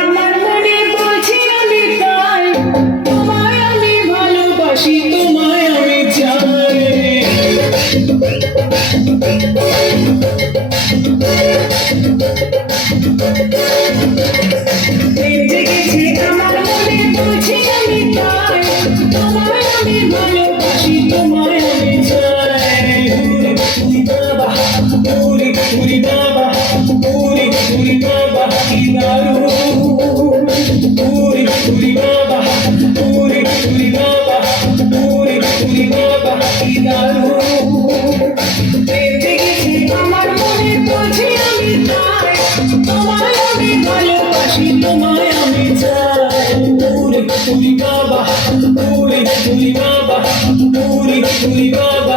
আমার মনে বলছি আমি তাই। তোমায় আমি ভালোবাসি তোমায় উরি বাবা উরি উরি বাবা কি দারুণ উরি উরি বাবা উরি উরি বাবা উরি উরি বাবা কি দারুণ বেঁধে গেছে আমার মনে উরি বাবা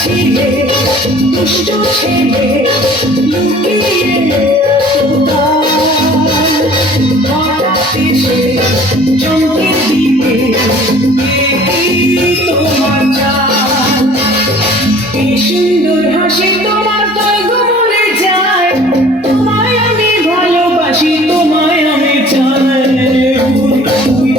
ছিলে দুষ্ট ছেলে লুকিয়ে ধরাতে সে জমকে দিতে তোমার চাল। সুন্দর হাসি তোমার তৈগুণ